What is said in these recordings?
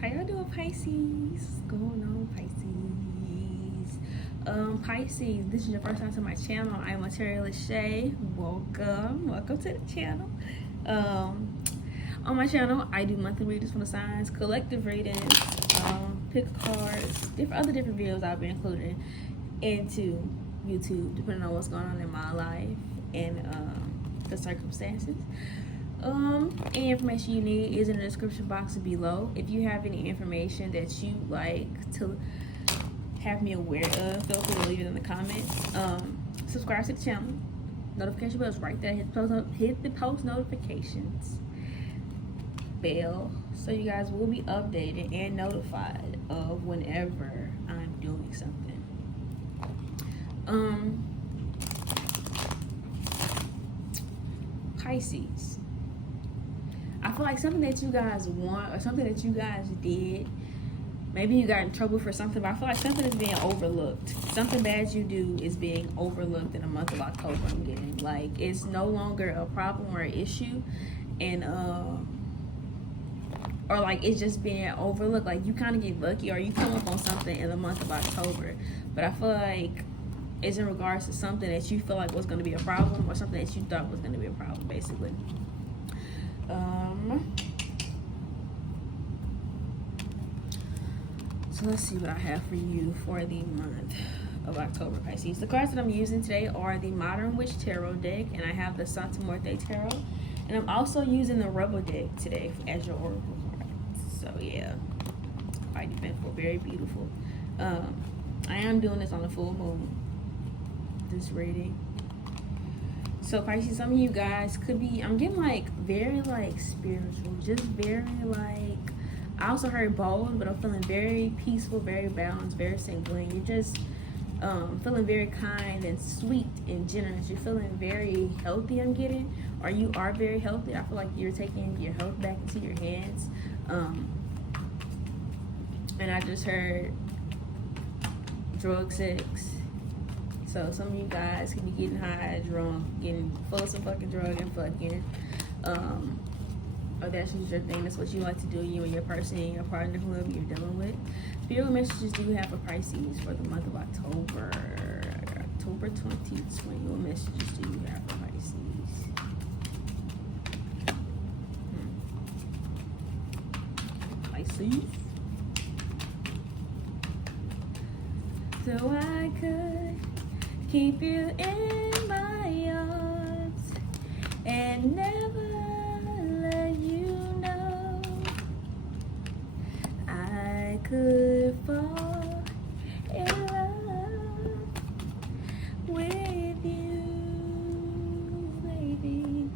How y'all doing, Pisces? What's going on, Pisces? Pisces, this is your first time to my channel. I am UnteriaLaShaee. Welcome to the channel. On my channel, I do monthly readings from the signs, collective readings, pick cards, other different videos I've been including into YouTube, depending on what's going on in my life and the circumstances. Any information you need is in the description box below. If you have any information that you like to have me aware of, feel free to leave it in the comments. Subscribe to the channel. Notification bell is right there. Hit the post notifications bell so you guys will be updated and notified of whenever I'm doing something. Pisces, I feel like something that you guys want or something that you guys did, maybe you got in trouble for something, but I feel like something is being overlooked. Something bad you do is being overlooked in the month of October. I'm getting like it's no longer a problem or an issue, and or like it's just being overlooked. Like you kind of get lucky or you come up on something in the month of October, but I feel like it's in regards to something that you feel like was going to be a problem or something that you thought was going to be a problem, basically. So let's see what I have for you for the month of October, Pisces. The cards that I'm using today are the Modern Witch Tarot deck, and I have the Santa Muerte Tarot, and I'm also using the Rebel deck today as your oracle cards. So yeah, quite eventful, very beautiful. I am doing this on the full moon, this reading. So Pisces, some of you guys could be, I'm getting like very like spiritual, just very like, I also heard bold, but I'm feeling very peaceful, very balanced, very sanguine. You're just feeling very kind and sweet and generous. You're feeling very healthy, I'm getting, or you are very healthy. I feel like you're taking your health back into your hands. And I just heard drug sex. So some of you guys can be getting high, drunk, getting full of some fucking drug and fucking. Or that's just your thing. That's what you like to do, you and your person and your partner, whoever you're dealing with. Spirit messages do you have for Pisces for the month of October? October 2020. What messages do you have for Pisces? Pisces. So I could keep you in my arms and never let you know. I could fall in love with you, baby.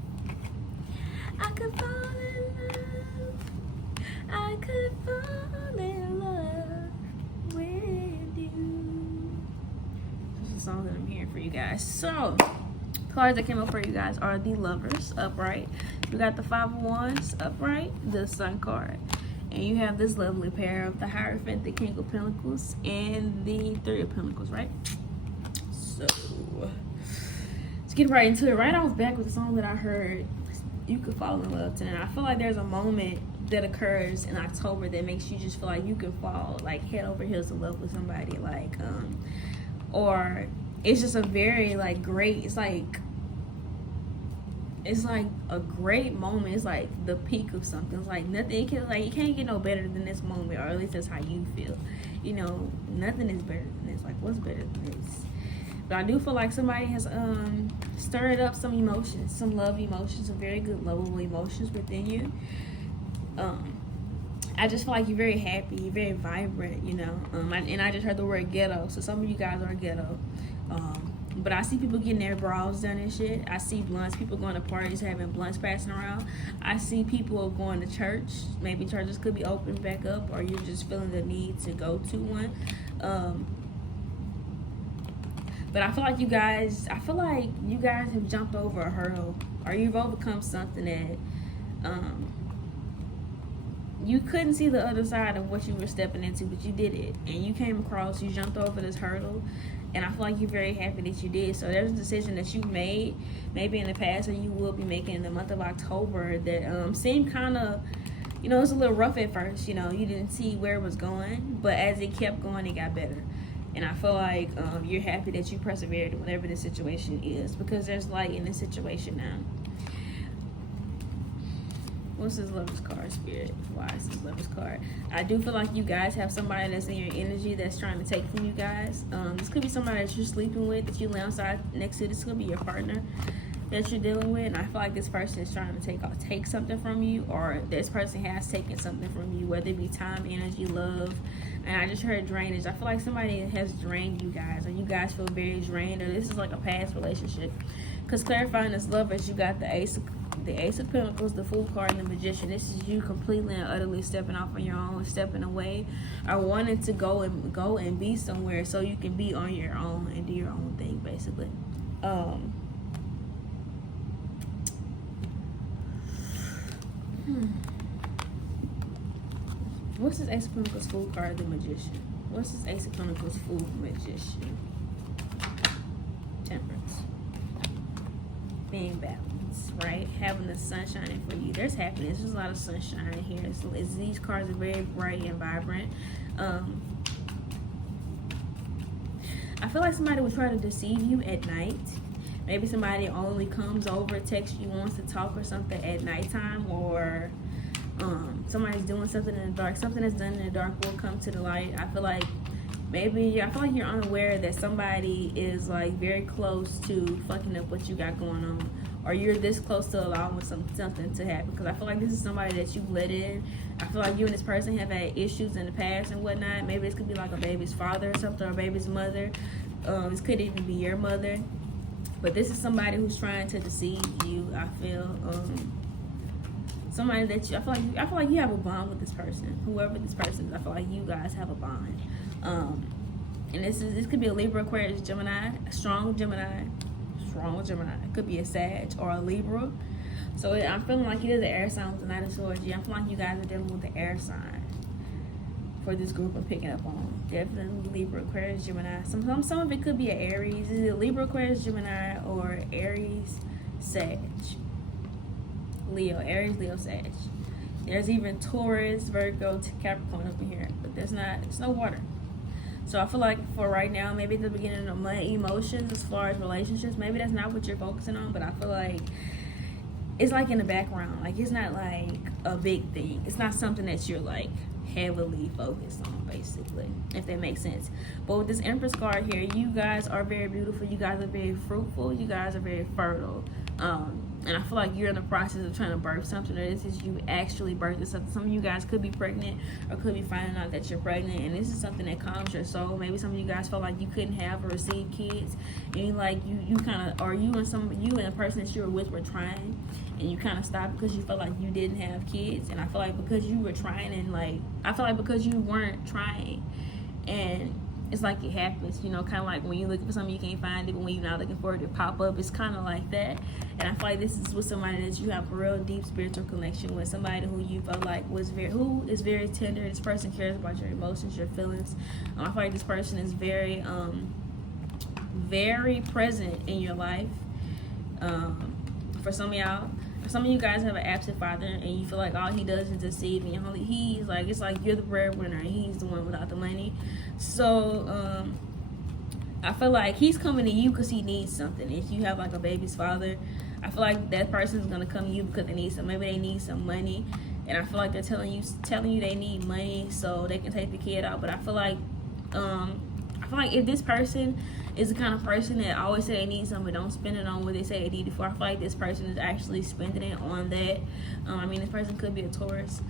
I could fall in love. I could fall in love with you. This is a song that I'm hearing for you guys. So cards that came up for you guys are the Lovers upright. You got the Five of Wands upright, the Sun card, and you have this lovely pair of the Hierophant, the King of Pentacles, and the Three of Pentacles, right? So let's get right into it. Right off back with the song that I heard, You Could Fall in Love Tonight. I feel like there's a moment that occurs in October that makes you just feel like you can fall like head over heels in love with somebody, like or it's just a very like great, it's like a great moment. It's like the peak of something. It's like nothing can, like, you can't get no better than this moment, or at least that's how you feel. You know, nothing is better than this. Like, what's better than this? But I do feel like somebody has stirred up some emotions, some love emotions, some very good lovable emotions within you. I just feel like you're very happy, you're very vibrant, you know. And I just heard the word ghetto, so some of you guys are ghetto. But I see people getting their brows done and shit. I see blunts, people going to parties, having blunts passing around. I see people going to church. Maybe churches could be open back up, or you're just feeling the need to go to one. But I feel like you guys have jumped over a hurdle, or you've overcome something that you couldn't see the other side of what you were stepping into, but you did it, and you came across, you jumped over this hurdle, and I feel like you're very happy that you did. So there's a decision that you've made, maybe in the past, or you will be making in the month of October, that seemed kind of you know, it was a little rough at first. You know, you didn't see where it was going, but as it kept going, it got better. And I feel like you're happy that you persevered in whatever the situation is, because there's light in this situation now. What's this Lover's card, Spirit? Why is this Lover's card? I do feel like you guys have somebody that's in your energy that's trying to take from you guys. This could be somebody that you're sleeping with, that you lay outside next to. This could be your partner that you're dealing with. And I feel like this person is trying to take something from you, or this person has taken something from you, whether it be time, energy, love. And I just heard drainage. I feel like somebody has drained you guys, or you guys feel very drained, or this is like a past relationship. Because clarifying this Lovers, you got the Ace of Pentacles, the Fool card, and the Magician. This is you completely and utterly stepping off on your own, stepping away, or wanting to go and be somewhere so you can be on your own and do your own thing, basically. What's this Ace of Pentacles Fool card, the Magician? What's this Ace of Pentacles Fool, Magician? Temperance. Being balanced, right? Having the sun shining for you. There's happiness. There's a lot of sunshine here. These cards are very bright and vibrant. I feel like somebody would try to deceive you at night. Maybe somebody only comes over, texts you, wants to talk or something at nighttime, or somebody's doing something in the dark. Something that's done in the dark will come to the light. I feel like you're unaware that somebody is like very close to fucking up what you got going on, or you're this close to allowing something to happen. Because I feel like this is somebody that you let in. I feel like you and this person have had issues in the past and whatnot. Maybe this could be like a baby's father or something, or a baby's mother. This could even be your mother. But this is somebody who's trying to deceive you. I feel somebody that I feel like you have a bond with this person. Whoever this person is, I feel like you guys have a bond. And this could be a Libra, Aquarius, Gemini, a strong Gemini. It could be a Sag or a Libra. So I'm feeling like it is an air sign with the Knight of Swords. I'm feeling like you guys are dealing with the air sign for this group I'm picking up on. Definitely Libra, Aquarius, Gemini. Some of it could be an Aries. Is it Libra, Aquarius, Gemini, or Aries, Sag? Leo, Aries, Leo, Sag. There's even Taurus, Virgo, Capricorn up in here, but it's no water. So I feel like for right now, maybe at the beginning of my emotions as far as relationships, maybe that's not what you're focusing on, but I feel like it's like in the background. Like it's not like a big thing. It's not something that you're like heavily focused on, basically, if that makes sense. But with this Empress card here, you guys are very beautiful. You guys are very fruitful. You guys are very fertile. And I feel like you're in the process of trying to birth something, or this is you actually birthing something. Some of you guys could be pregnant, or could be finding out that you're pregnant, and this is something that calms your soul. Maybe some of you guys felt like you couldn't have or receive kids, and you kind of, or you and the person that you were with were trying, and you kind of stopped because you felt like you didn't have kids. And I feel like because you were trying, and I feel like because you weren't trying, and it's like it happens, you know, kind of like when you're looking for something you can't find it, but when you're not looking for it to pop up. It's kind of like that. And I feel like this is with somebody that you have a real deep spiritual connection with, somebody who you felt like who is very tender. This person cares about your emotions, your feelings. I feel like this person is very very present in your life. For some of y'all, some of you guys have an absent father, and you feel like all he does is deceive, and he's like, it's like you're the breadwinner and he's the one without the money. So I feel like he's coming to you because he needs something. If you have like a baby's father, I feel like that person is gonna come to you because they need maybe they need some money, and I feel like they're telling you they need money so they can take the kid out. But I feel like if this person is the kind of person that always say they need something but don't spend it on what they say they need it for, I feel like this person is actually spending it on that. I mean, this person could be a Taurus,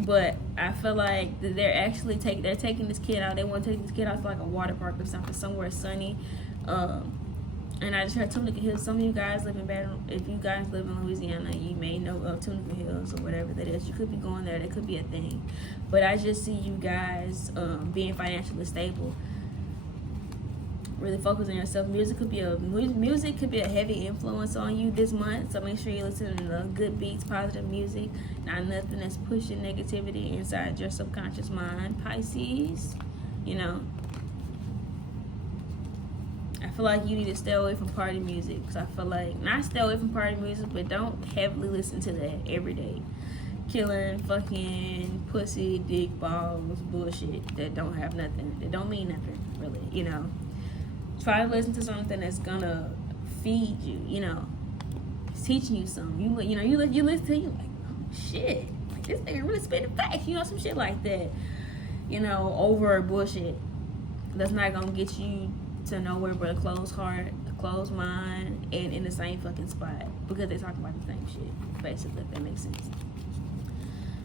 but I feel like they're taking this kid out. They want to take this kid out to like a water park or something, somewhere sunny. And I just heard Tunica Hills. Some of you guys live in if you guys live in Louisiana, you may know of Tunica Hills or whatever that is. You could be going there. That could be a thing. But I just see you guys being financially stable. Really focus on yourself. Music could be a heavy influence on you this month. So make sure you listen to good beats, positive music, not nothing that's pushing negativity inside your subconscious mind. Pisces, you know. I feel like you need to stay away from party music. Because I feel like, not stay away from party music, but don't heavily listen to that every day. Killing, fucking, pussy, dick, balls, bullshit that don't have nothing. That don't mean nothing, really, you know. Try to listen to something that's gonna feed you, you know. It's teaching you something. You listen to, you like, oh, shit. Like, this nigga really spitting facts, you know, some shit like that. You know, over bullshit. That's not gonna get you to nowhere but a closed heart, a closed mind, and in the same fucking spot. Because they talking about the same shit, basically, if that makes sense.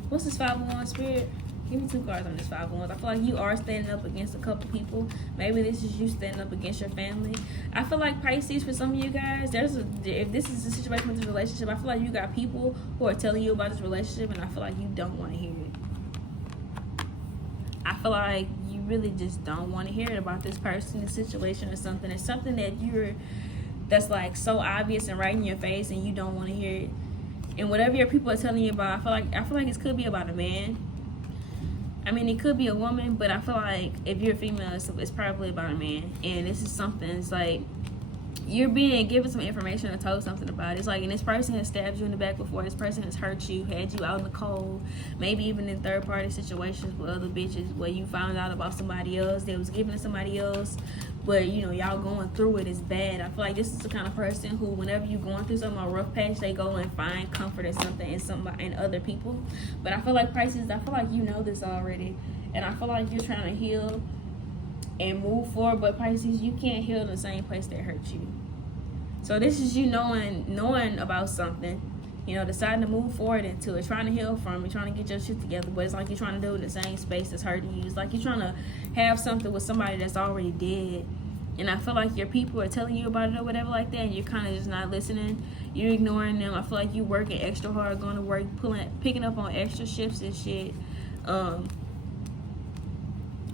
What's this 5-1 spirit? Give me 2 cards on this 5-1. I feel like you are standing up against a couple people. Maybe this is you standing up against your family. I feel like Pisces, for some of you guys, if this is the situation with this relationship, I feel like you got people who are telling you about this relationship, and I feel like you don't want to hear it. I feel like you really just don't want to hear it about this person, this situation, or something. It's something that's like so obvious and right in your face, and you don't want to hear it. And whatever your people are telling you about, I feel like it could be about a man. I mean, it could be a woman, but I feel like if you're a female, it's probably about a man. And this is something, it's like you're being given some information or told something about it. It's like, and this person has stabbed you in the back before. This person has hurt you, had you out in the cold, maybe even in third-party situations with other bitches where you found out about somebody else that was giving to somebody else. But, you know, y'all going through it is bad. I feel like this is the kind of person who, whenever you're going through something, a rough patch, they go and find comfort in something in other people. But I feel like Pisces, I feel like you know this already. And I feel like you're trying to heal and move forward. But Pisces, you can't heal in the same place that hurt you. So this is you knowing about something, you know, deciding to move forward into it, trying to heal from it, trying to get your shit together. But it's like you're trying to do it in the same space that's hurting you. It's like you're trying to have something with somebody that's already dead. And I feel like your people are telling you about it or whatever like that, and you're kind of just not listening. You're ignoring them. I feel like you're working extra hard, going to work, picking up on extra shifts and shit. Kind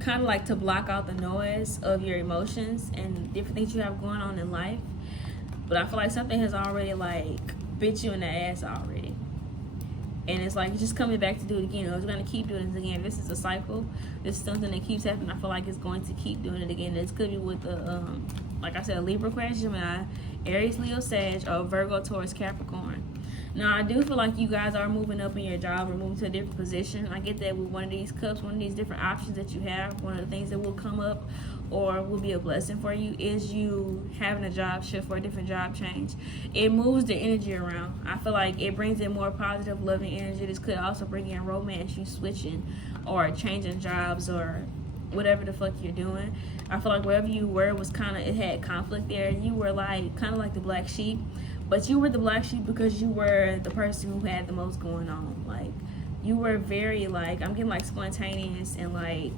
of like to block out the noise of your emotions and different things you have going on in life. But I feel like something has already, like, bit you in the ass already. And it's like, it's just coming back to do it again. It's going to keep doing it again. This is a cycle. This is something that keeps happening. I feel like it's going to keep doing it again. This could be with the, like I said, Libra, Aquarius, Gemini, Aries, Leo, Sag, or Virgo, Taurus, Capricorn. Now, I do feel like you guys are moving up in your job or moving to a different position. I get that with one of these cups, one of these different options that you have. One of the things that will come up or will be a blessing for you is you having a job shift or a different job change. It moves the energy around. I feel like it brings in more positive, loving energy. This could also bring in romance, you switching or changing jobs or whatever the fuck you're doing. I feel like wherever you were was kind of, it had conflict there. You were like, kind of like the black sheep. But you were the black sheep because you were the person who had the most going on. Like, you were very, like, I'm getting, like, spontaneous and, like,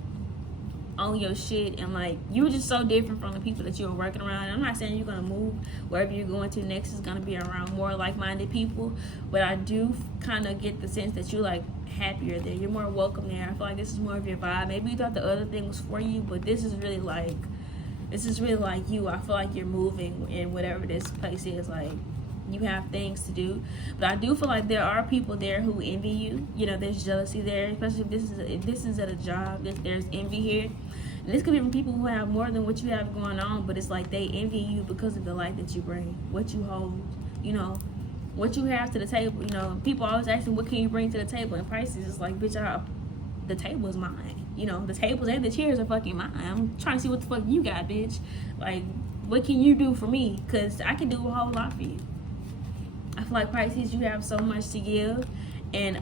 on your shit. And, like, you were just so different from the people that you were working around. And I'm not saying you're going to move wherever you're going to next is going to be around more like-minded people. But I do kind of get the sense that you're, like, happier there. You're more welcome there. I feel like this is more of your vibe. Maybe you thought the other thing was for you, but this is really, like, you. I feel like you're moving in whatever this place is, like, you have things to do. But I do feel like there are people there who envy you. You know, there's jealousy there, especially if this is at a job. There's envy here. And this could be from people who have more than what you have going on, but it's like they envy you because of the light that you bring, what you hold, you know, what you have to the table. You know, people always ask me, what can you bring to the table? And Pisces is like, bitch, the table is mine. You know, the tables and the chairs are fucking mine. I'm trying to see what the fuck you got, bitch. Like, what can you do for me? Because I can do a whole lot for you. I feel like Pisces, you have so much to give. And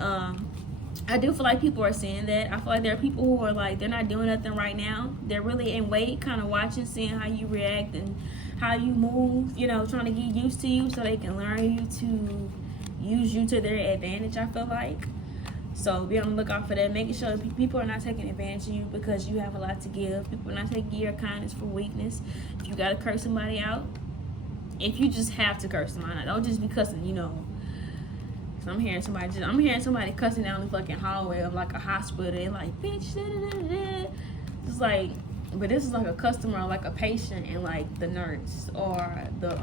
I do feel like people are saying that. I feel like there are people who are like, they're not doing nothing right now. They're really in wait, kind of watching, seeing how you react and how you move, you know, trying to get used to you so they can learn you to use you to their advantage, I feel like. So be on the lookout for that. Making sure people are not taking advantage of you because you have a lot to give. People are not taking your kindness for weakness. If you got to curse somebody out, if you just have to curse somebody out, don't just be cussing, you know. So I'm hearing somebody cussing down the fucking hallway of like a hospital. They're like, bitch, da, da, da, da. It's like, but this is like a customer, or like a patient, and like the nurse or the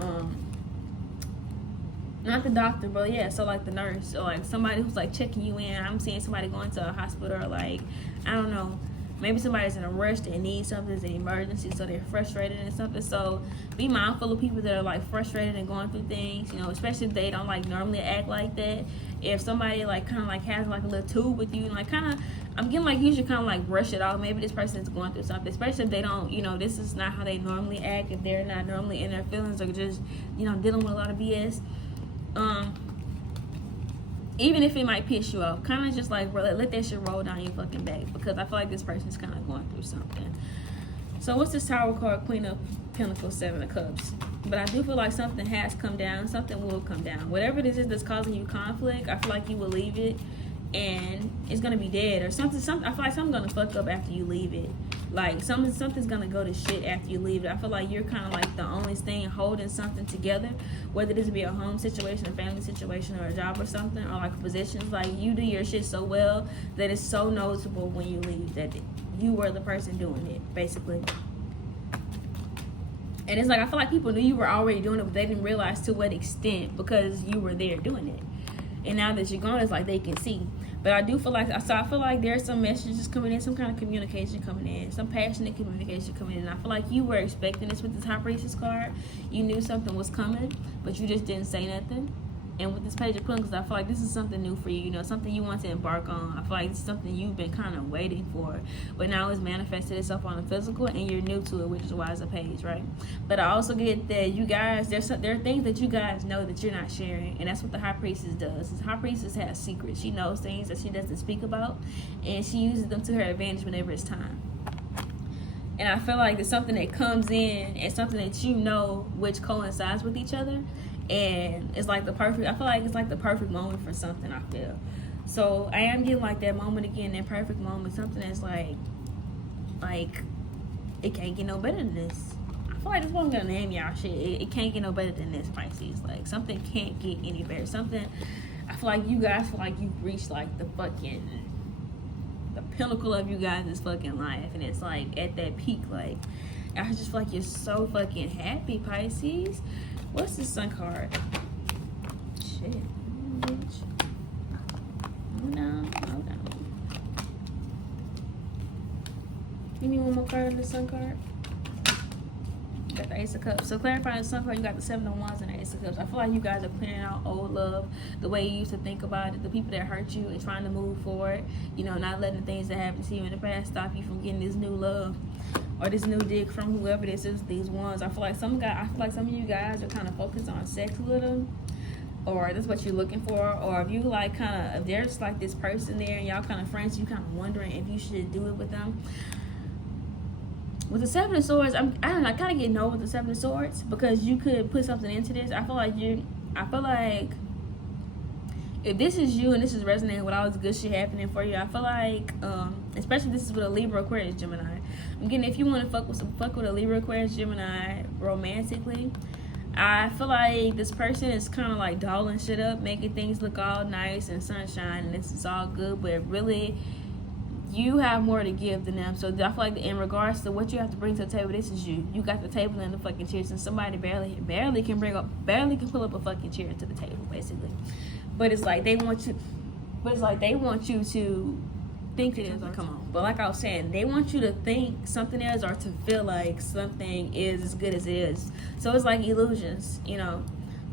not the doctor, but yeah, so like the nurse or like somebody who's like checking you in. I'm seeing somebody going to a hospital or like, I don't know, Maybe somebody's in a rush, they need something, it's an emergency, so they're frustrated and something. So be mindful of people that are like frustrated and going through things, you know, especially if they don't like normally act like that. If somebody like kind of like has like a little tube with you, and like kind of, I'm getting like you should kind of like brush it off. Maybe this person is going through something, especially if they don't, you know, this is not how they normally act, if they're not normally in their feelings or just, you know, dealing with a lot of BS. Even if it might piss you off, kind of just like let that shit roll down your fucking back, because I feel like this person's kind of going through something. So what's this Tower card? Queen of Pentacles, Seven of Cups. But I do feel like something has come down, something will come down. Whatever this is that's causing you conflict, I feel like you will leave it and it's gonna be dead or something. I feel like something's gonna fuck up after you leave it. Like something's gonna go to shit after you leave it. I feel like you're kind of like the only thing holding something together, whether this be a home situation, a family situation, or a job or something, or like positions. Like you do your shit so well that it's so noticeable when you leave that you were the person doing it, basically. And it's like I feel like people knew you were already doing it, but they didn't realize to what extent, because you were there doing it. And now that you're gone, it's like they can see. But I do feel like, so I feel like there's some messages coming in, some kind of communication coming in, some passionate communication coming in. I feel like you were expecting this with this High Priestess card. You knew something was coming, but you just didn't say nothing. And with this Page of Pentacles, I feel like this is something new for you, you know, something you want to embark on. I feel like it's something you've been kind of waiting for, but now it's manifested itself on the physical, and you're new to it, which is why it's a page, right? But I also get that you guys, there are things that you guys know that you're not sharing, and that's what the High Priestess does. The High Priestess has secrets. She knows things that she doesn't speak about, and she uses them to her advantage whenever it's time. And I feel like there's something that comes in and something that you know which coincides with each other. And it's like I feel like it's like the perfect moment for something, I feel. So I am getting like that moment again, that perfect moment, something that's like it can't get no better than this. I feel like this one I'm gonna name y'all shit. It can't get no better than this, Pisces. Like something can't get any better. Something, I feel like you guys feel like you've reached like the pinnacle of you guys' fucking life, and it's like at that peak. Like I just feel like you're so fucking happy, Pisces. What's the Sun card? Shit, bitch. Hold on. Give me one more card on the Sun card. Got the Ace of Cups. So clarifying the Sun card, you got the Seven of Wands and the Ace of Cups. I feel like you guys are clearing out old love, the way you used to think about it, the people that hurt you, and trying to move forward. You know, not letting the things that happened to you in the past stop you from getting this new love or this new dick from whoever this is, these ones. I feel like some of you guys are kind of focused on sex with them, or that's what you're looking for. Or if you like if there's like this person there and y'all kind of friends, you kind of wondering if you should do it with them. With the Seven of Swords, I don't know, I kind of get no with the Seven of Swords, because you could put something into this. I feel like if this is you and this is resonating with all this good shit happening for you, I feel like, especially if this is with a Libra, Aquarius, Gemini. I'm getting, if you want to fuck with a Libra, Aquarius, Gemini romantically, I feel like this person is kind of like dolling shit up, making things look all nice and sunshine, and this is all good, but really, you have more to give than them. So I feel like in regards to what you have to bring to the table, this is you. You got the table and the fucking chairs, and somebody barely can pull up a fucking chair to the table, basically. But it's like they want you to think it is, like, come on. But like I was saying, they want you to think something is, or to feel like something is as good as it is. So it's like illusions, you know.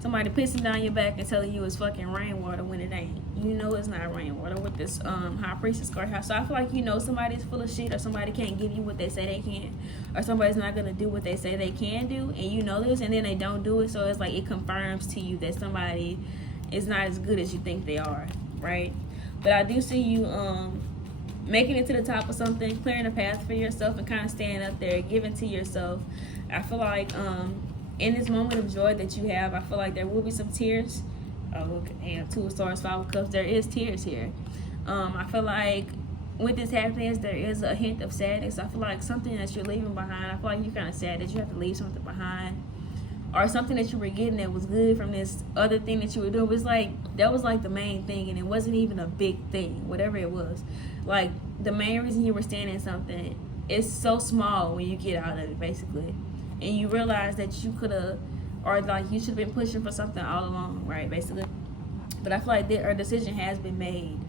Somebody pissing down your back and telling you it's fucking rainwater when it ain't. You know it's not rainwater with this High Priestess card. So I feel like you know somebody's full of shit, or somebody can't give you what they say they can, or somebody's not gonna do what they say they can do, and you know this, and then they don't do it. So it's like it confirms to you that somebody is not as good as you think they are, right? But I do see you making it to the top of something, clearing a path for yourself, and kind of staying up there, giving to yourself. I feel like in this moment of joy that you have, I feel like there will be some tears. Oh, look, damn, Two of Swords, Five of Cups. There is tears here. I feel like with this happiness, there is a hint of sadness. I feel like something that you're leaving behind. I feel like you're kind of sad that you have to leave something behind, or something that you were getting that was good from this other thing that you were doing. But it's like that was like the main thing, and it wasn't even a big thing, whatever it was. Like the main reason you were staying in something is so small when you get out of it, basically. And you realize that you could have, or like you should have been pushing for something all along, right, basically. But I feel like a decision has been made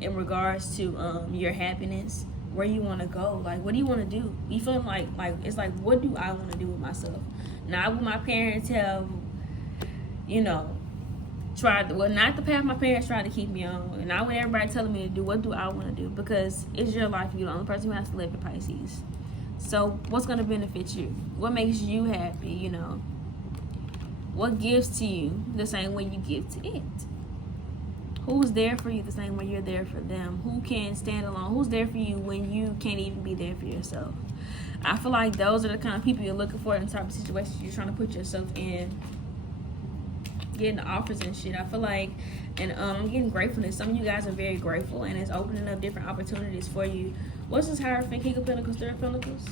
in regards to your happiness where you want to go. Like, what do you want to do? You feel like it's like, what do I want to do with myself? Not what my parents have, you know, not the path my parents tried to keep me on, and not what everybody telling me to do. What do I want to do? Because it's your life. You're the only person who has to live in Pisces. So what's going to benefit you? What makes you happy? You know, what gives to you the same way you give to it? Who's there for you the same way you're there for them? Who can stand alone? Who's there for you when you can't even be there for yourself? I feel like those are the kind of people you're looking for in the type of situations you're trying to put yourself in. Getting the offers and shit. I feel like, and I'm getting gratefulness. Some of you guys are very grateful, and it's opening up different opportunities for you. What's this Hierophant, King of Pentacles, Three of Pentacles?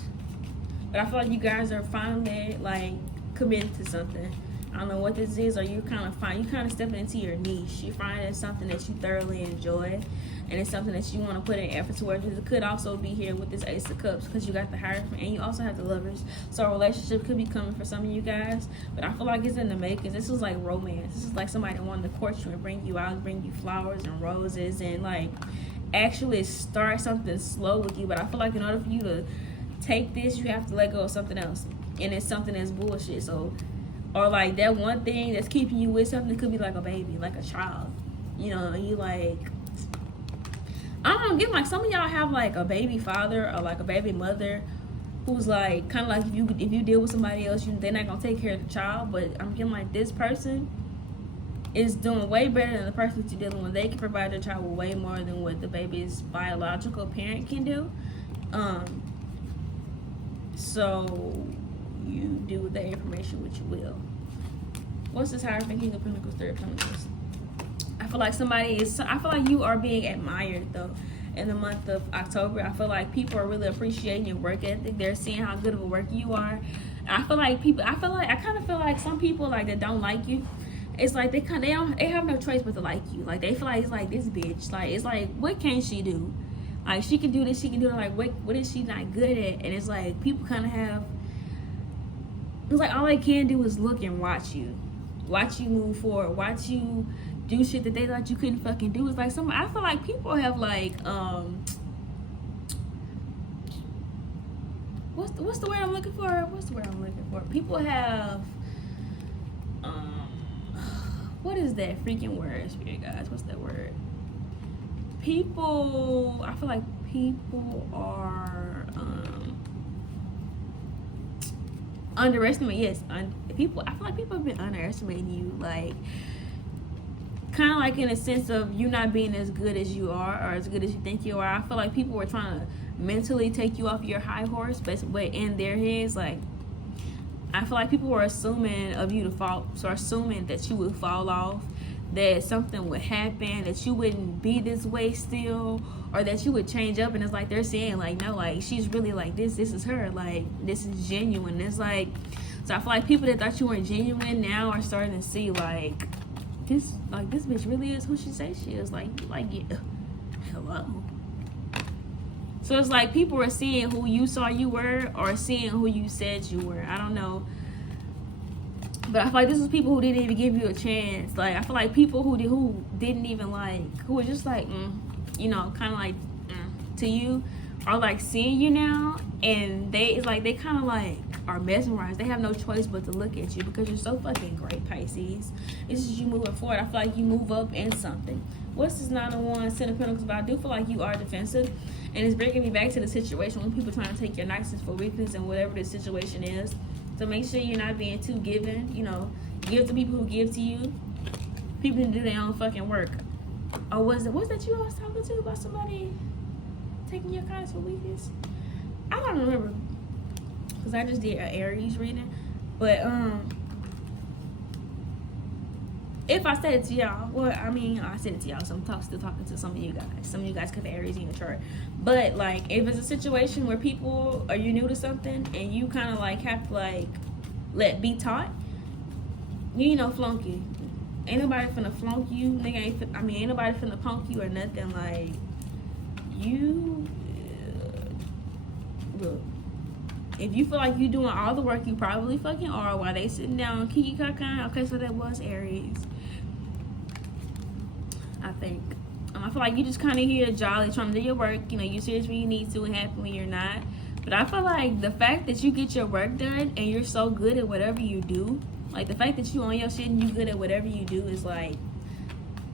But I feel like you guys are finally like committed to something. I don't know what this is, or you kind of stepping into your niche. You find it's something that you thoroughly enjoy, and it's something that you want to put in effort towards. It could also be here with this Ace of Cups, because you got the Hierophant, and you also have the Lovers. So a relationship could be coming for some of you guys, but I feel like it's in the makings. This is like romance. This is like somebody wanting to court you and bring you out, bring you flowers and roses, and like actually start something slow with you. But I feel like in order for you to take this, you have to let go of something else, and it's something that's bullshit. So, or like that one thing that's keeping you with something could be like a baby, like a child, you know, and you like, I don't know, get like some of y'all have like a baby father or like a baby mother who's like kind of like if you deal with somebody else, they're not gonna take care of the child. But I'm getting like this person is doing way better than the person that you're dealing with. They can provide the child with way more than what the baby's biological parent can do. So you do with that information what you will. What's this Hierophant, King of Pentacles, Three of Pentacles? I feel like you are being admired though in the month of October. I feel like people are really appreciating your work ethic. They're seeing how good of a worker you are. I kind of feel like some people like that don't like you. It's like they have no choice but to like you. Like they feel like it's like this bitch. Like it's like, what can she do? Like she can do this, she can do it. Like what is she not good at? And it's like people kind of have. It's like all they can do is look and watch you move forward, watch you do shit that they thought you couldn't fucking do. It's like I feel like people have like what's the word I'm looking for? People have what is that freaking word, spirit guys? What's that word? I feel like people are underestimate. Yes, I feel like people have been underestimating you, like kind of like in a sense of you not being as good as you are or as good as you think you are. I feel like people were trying to mentally take you off your high horse, but in their heads, like I feel like people were assuming of you to fall, so assuming that you would fall off, that something would happen, that you wouldn't be this way still, or that you would change up. And it's like they're saying like, no, like she's really like this is her, like this is genuine. It's like, so I feel like people that thought you weren't genuine now are starting to see like this bitch really is who she says she is. Like yeah, hello. So it's like people are seeing who you saw you were or seeing who you said you were. I don't know. But I feel like this is people who didn't even give you a chance. Like, I feel like people who didn't even like, who were just like, you know, kind of like, to you, are like seeing you now. And it's like, they kind of like are mesmerized. They have no choice but to look at you because you're so fucking great, Pisces. This is you moving forward. I feel like you move up in something. What's this 9 of Wands, 10 of Pentacles? But I do feel like you are defensive. And it's bringing me back to the situation when people trying to take your niceness for weakness and whatever the situation is. So make sure you're not being too giving. You know, give to people who give to you. People who do their own fucking work. Or was that you I was talking to about somebody taking your kindness for weakness? I don't remember, because I just did an Aries reading. But if I said it to y'all, well, I mean, I said it to y'all, so I'm still talking to some of you guys. Some of you guys could have Aries in your chart. But, like, if it's a situation where people, or you're new to something, and you kind of, like, have to, like, be taught, you ain't no flunky. Ain't nobody finna flunk you. Nigga ain't nobody finna punk you or nothing. Like, you, look, if you feel like you doing all the work, you probably fucking are while they sitting down kiki kakan. Okay, so that was Aries. I think. I'm I feel like you just kind of here jolly, trying to do your work. You know, you're serious when you need to and happy when you're not. But I feel like the fact that you get your work done and you're so good at whatever you do, like the fact that you on your shit and you good at whatever you do is like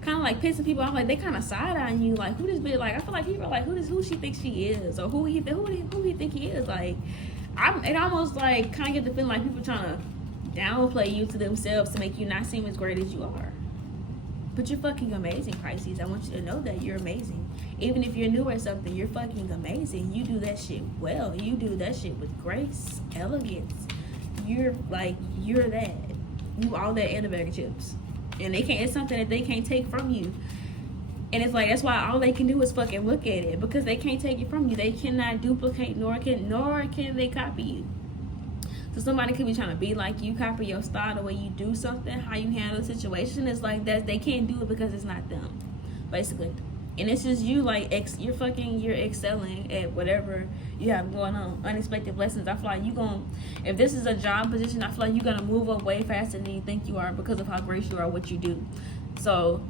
kind of like pissing people off. Like they kind of side on you, like who this bitch, like I feel like people like who she thinks she is, or who he think he is. Like it almost like kind of get the feeling like people trying to downplay you to themselves to make you not seem as great as you are. But you're fucking amazing, Pisces. I want you to know that you're amazing. Even if you're new or something, you're fucking amazing. You do that shit well. You do that shit with grace, elegance. You're that. You all that and a bag of chips. And they can't, it's something that they can't take from you. And it's like, that's why all they can do is fucking look at it, because they can't take it from you. They cannot duplicate, nor can they copy you. So somebody could be trying to be like you, copy your style, the way you do something, how you handle a situation. It's like that they can't do it because it's not them, basically. And it's just you, like you're excelling at whatever you have going on. Unexpected blessings. I feel like if this is a job position, I feel like you're gonna move up way faster than you think you are because of how great you are, what you do. So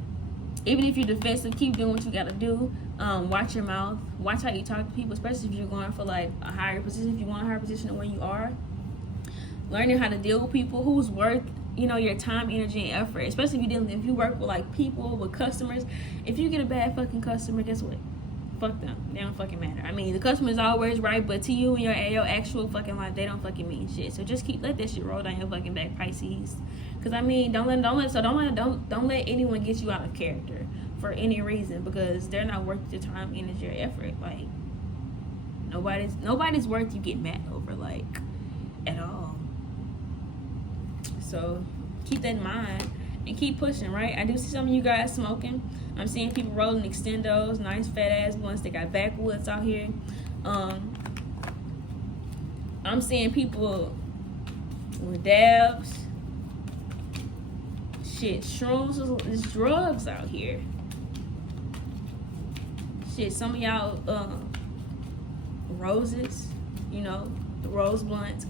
even if you're defensive, keep doing what you gotta do. Watch your mouth. Watch how you talk to people, especially if you're going for like a higher position. If you want a higher position than where you are, learning how to deal with people who's worth, you know, your time, energy, and effort. Especially if you work with like people, with customers. If you get a bad fucking customer, guess what? Fuck them. They don't fucking matter. I mean, the customer's always right, but to you and your actual fucking life, they don't fucking mean shit. So just let that shit roll down your fucking back, Pisces. Cause I mean, don't let anyone get you out of character for any reason, because they're not worth your time, energy, or effort. Like nobody's worth you getting mad over, like, at all. So keep that in mind and keep pushing, right? I do see some of you guys smoking. I'm seeing people rolling extendos, nice fat ass ones. They got backwoods out here. I'm seeing people with dabs. Shit, shrooms is drugs out here. Shit, some of y'all roses, you know, the rose blunts.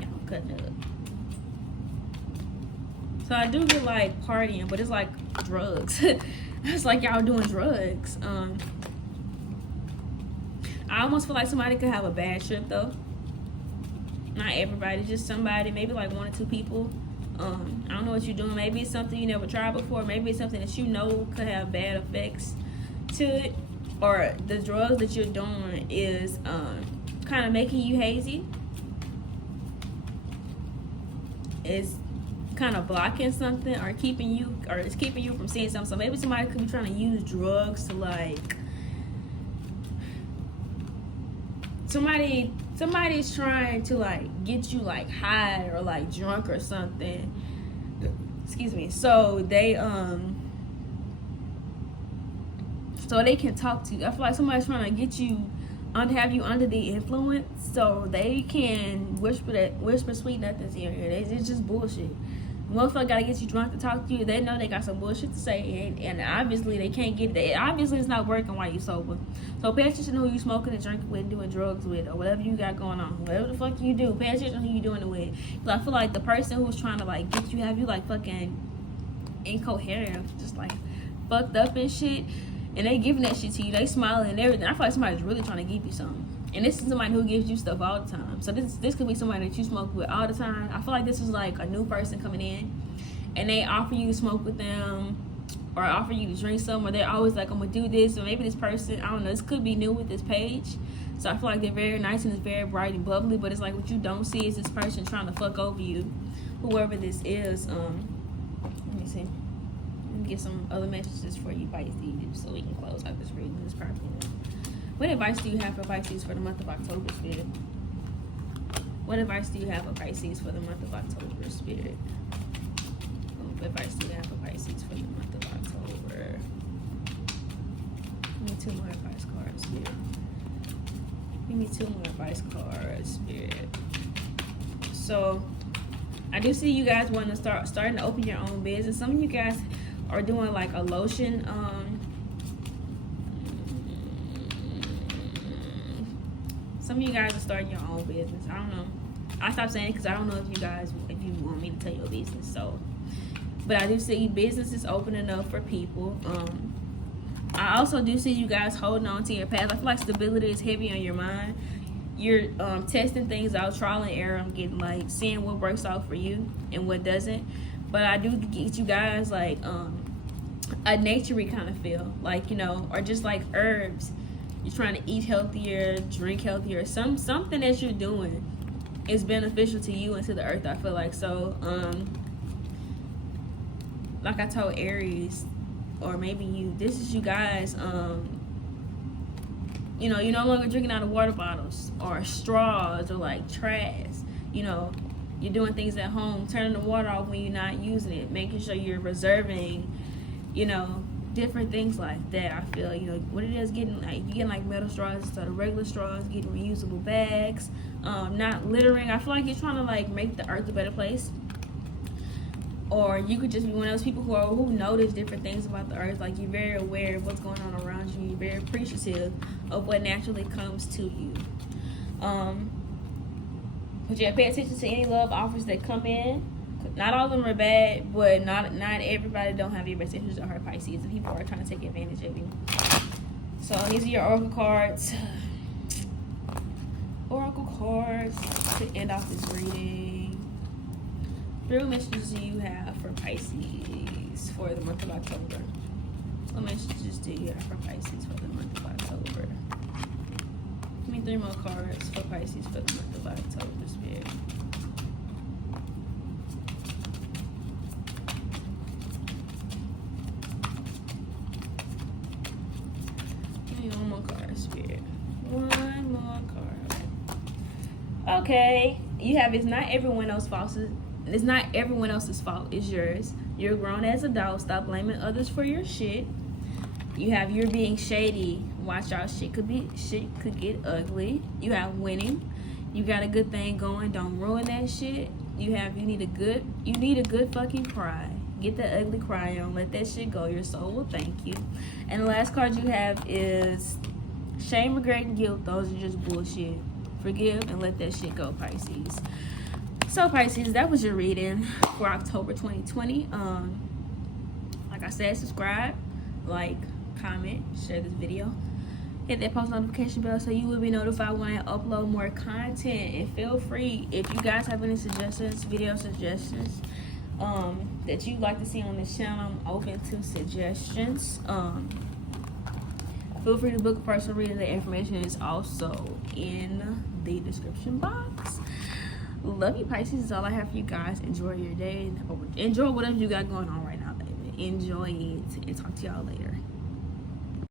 Y'all cutting it up. So I do get like partying, but it's like drugs. It's like y'all doing drugs. I almost feel like somebody could have a bad trip though. Not everybody, just somebody, maybe like 1 or 2 people. I don't know what you're doing. Maybe it's something you never tried before. Maybe it's something that you know could have bad effects to it. Or the drugs that you're doing is kind of making you hazy. It's kind of blocking something, or it's keeping you from seeing something. So maybe somebody could be trying to use drugs to like somebody's trying to like get you like high or like drunk or something. Excuse me. So they can talk to you. I feel like somebody's trying to get you have you under the influence, so they can whisper sweet nothings in your ear. It's just bullshit. Motherfucker gotta get you drunk to talk to you. They know they got some bullshit to say, and obviously they can't get it. Obviously it's not working while you sober. So pay attention to who you smoking and drinking with, doing drugs with, or whatever you got going on. Whatever the fuck you do, pay attention to who you doing it with. Because I feel like the person who's trying to like get you, have you like fucking incoherent, just like fucked up and shit, and they giving that shit to you, they smiling and everything. I feel like somebody's really trying to give you something. And this is somebody who gives you stuff all the time. So this could be somebody that you smoke with all the time. I feel like this is like a new person coming in, and they offer you to smoke with them, or offer you to drink some, or they're always like, I'm gonna do this. Or maybe this person, I don't know, this could be new with this page. So I feel like they're very nice and it's very bright and bubbly, but it's like what you don't see is this person trying to fuck over you, whoever this is. Let me see. Let me get some other messages for you, Pisces, so we can close out this reading. This property. What advice do you have for Pisces for the month of October, Spirit? What advice do you have for Pisces for the month of October, Spirit? What advice do you have for Pisces for the month of October? Give me 2 more advice cards, Spirit. Give me 2 more advice cards, Spirit. So, I do see you guys wanting to starting to open your own business. Some of you guys are doing like a lotion, some of you guys are starting your own business. I don't know. I stopped saying it because I don't know if you want me to tell your business. So, but I do see business is opening up for people. I also do see you guys holding on to your past. I feel like stability is heavy on your mind. You're testing things out, trial and error. I'm getting like seeing what works out for you and what doesn't. But I do get you guys like a naturey kind of feel, like, you know, or just like herbs. You're trying to eat healthier, drink healthier. Something that you're doing is beneficial to you and to the earth, I feel like. So like I told Aries, or maybe you, this is you guys, you know, you're no longer drinking out of water bottles or straws or like trash. You know, you're doing things at home, turning the water off when you're not using it, making sure you're reserving, you know, different things like that. I feel, you know, what it is, getting like, you getting like metal straws instead of regular straws, getting reusable bags, not littering. I feel like you're trying to like make the earth a better place. Or you could just be one of those people who notice different things about the earth. Like, you're very aware of what's going on around you. You're very appreciative of what naturally comes to you. But yeah, pay attention to any love offers that come in. Not all of them are bad, but not everybody don't have your best interest at heart, Pisces, and people are trying to take advantage of you. So these are your oracle cards. Oracle cards to end off this reading. 3 messages do you have for Pisces for the month of October? What messages do you have for Pisces for the month of October? Give me 3 more cards for Pisces for the month of October, Spirit. Give me 1 more card, Spirit. 1 more card. Okay. You have it's not everyone else's fault. It's not everyone else's fault. It's yours. You're grown as adults. Stop blaming others for your shit. You have you're being shady. Watch out. Shit could get ugly. You have winning. You got a good thing going. Don't ruin that shit. You need a good fucking cry. Get that ugly cry on. Let that shit go. Your soul will thank you. And the last card you have is shame, regret, and guilt. Those are just bullshit. Forgive and let that shit go, Pisces. So Pisces, that was your reading for October 2020. Like I said, subscribe, like, comment, share this video, hit that post notification bell so you will be notified when I upload more content. And feel free, if you guys have any suggestions, video suggestions that you'd like to see on this channel, I'm open to suggestions. Feel free to book a personal reading. The information is also in the description box. Love you, Pisces. Is all I have for you guys. Enjoy your day. Enjoy whatever you got going on right now, baby. Enjoy it. And talk to y'all later.